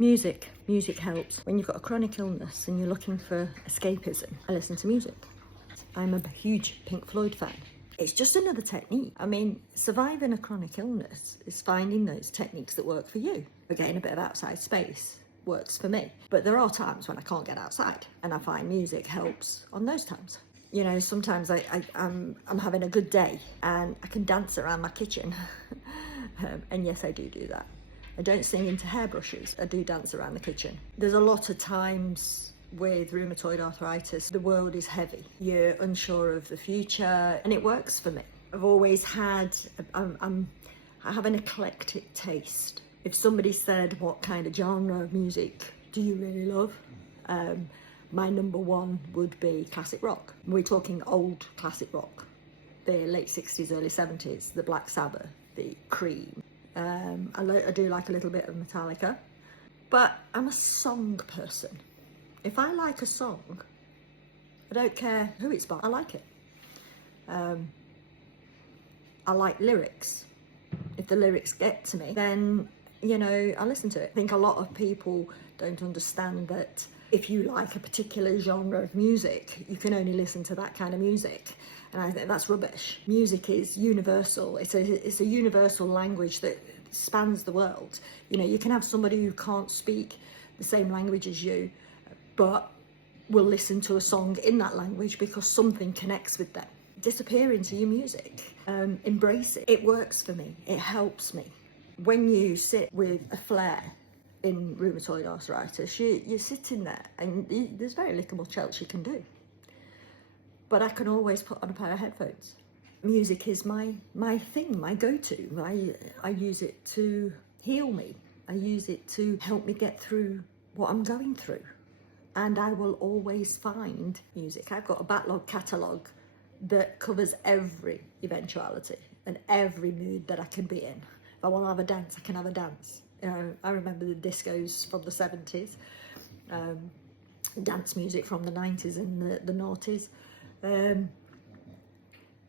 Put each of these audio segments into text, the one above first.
Music helps. When you've got a chronic illness and you're looking for escapism, I listen to music. I'm a huge Pink Floyd fan. It's just another technique. I mean, surviving a chronic illness is finding those techniques that work for you. Again, a bit of outside space works for me. But there are times when I can't get outside, and I find music helps on those times. You know, sometimes I'm having a good day and I can dance around my kitchen. And yes, I do that. I don't sing into hairbrushes, I do dance around the kitchen. There's a lot of times with rheumatoid arthritis, the world is heavy. You're unsure of the future, and it works for me. I've always had, I have an eclectic taste. If somebody said, what kind of genre of music do you really love? My number one would be classic rock. We're talking old classic rock, the late 60s, early 70s, the Black Sabbath, the Cream. I do like a little bit of Metallica, but I'm a song person. If I like a song, I don't care who it's by, I like it. I like lyrics. If the lyrics get to me, then, you know, I listen to it. I think a lot of people don't understand that if you like a particular genre of music, you can only listen to that kind of music. And I think that's rubbish. Music is universal. It's a universal language that spans the world. You know, you can have somebody who can't speak the same language as you, but will listen to a song in that language because something connects with them. Disappear into your music. Embrace it. It works for me. It helps me. When you sit with a flare in rheumatoid arthritis, you're sitting there and there's very little much else you can do. But I can always put on a pair of headphones. Music is my thing, my go-to. I use it to heal me. I use it to help me get through what I'm going through. And I will always find music. I've got a backlog catalogue that covers every eventuality and every mood that I can be in. If I want to have a dance, I can have a dance. You know, I remember the discos from the 70s, dance music from the 90s and the noughties. And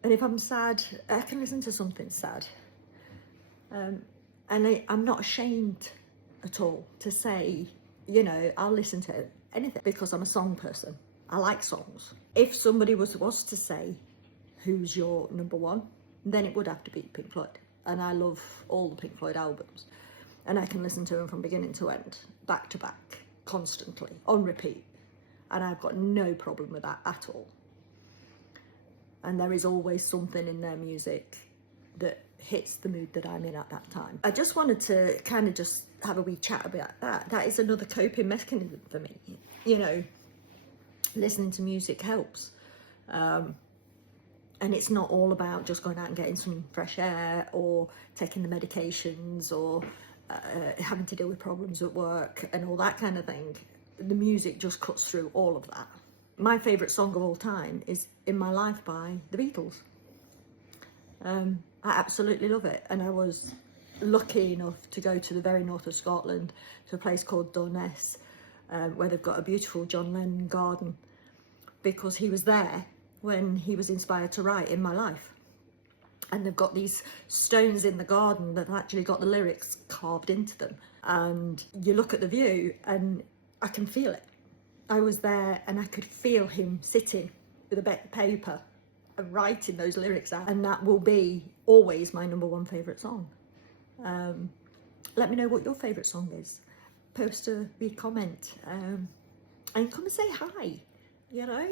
if I'm sad, I can listen to something sad. And I'm not ashamed at all to say, you know, I'll listen to anything because I'm a song person. I like songs. If somebody was to say, who's your number one, then it would have to be Pink Floyd. And I love all the Pink Floyd albums. And I can listen to them from beginning to end, back to back, constantly, on repeat. And I've got no problem with that at all. And there is always something in their music that hits the mood that I'm in at that time. I just wanted to kind of just have a wee chat about that. That is another coping mechanism for me. You know, listening to music helps. And it's not all about just going out and getting some fresh air or taking the medications or having to deal with problems at work and all that kind of thing. The music just cuts through all of that. My favourite song of all time is In My Life by the Beatles. I absolutely love it. And I was lucky enough to go to the very north of Scotland to a place called Durness, where they've got a beautiful John Lennon garden, because he was there when he was inspired to write In My Life. And they've got these stones in the garden that have actually got the lyrics carved into them. And you look at the view and I can feel it. I was there and I could feel him sitting with a bit of paper and writing those lyrics out. And that will be always my number one favourite song. Let me know what your favourite song is. Post a wee comment and come and say hi. You know,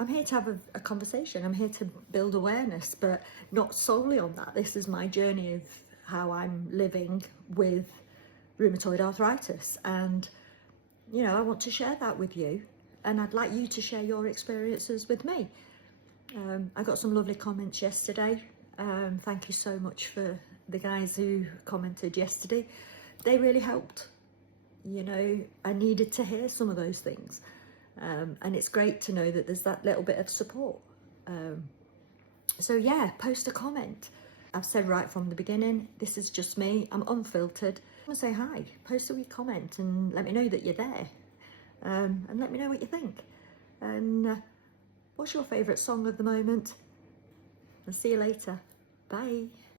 I'm here to have a conversation. I'm here to build awareness, but not solely on that. This is my journey of how I'm living with rheumatoid arthritis. And, you know, I want to share that with you. And I'd like you to share your experiences with me. I got some lovely comments yesterday. Thank you so much for the guys who commented yesterday. They really helped. You know, I needed to hear some of those things. And it's great to know that there's that little bit of support. So yeah, post a comment. I've said right from the beginning, this is just me. I'm unfiltered. I want to say hi, post a wee comment and let me know that you're there. And let me know what you think. And what's your favourite song of the moment? I'll see you later. Bye.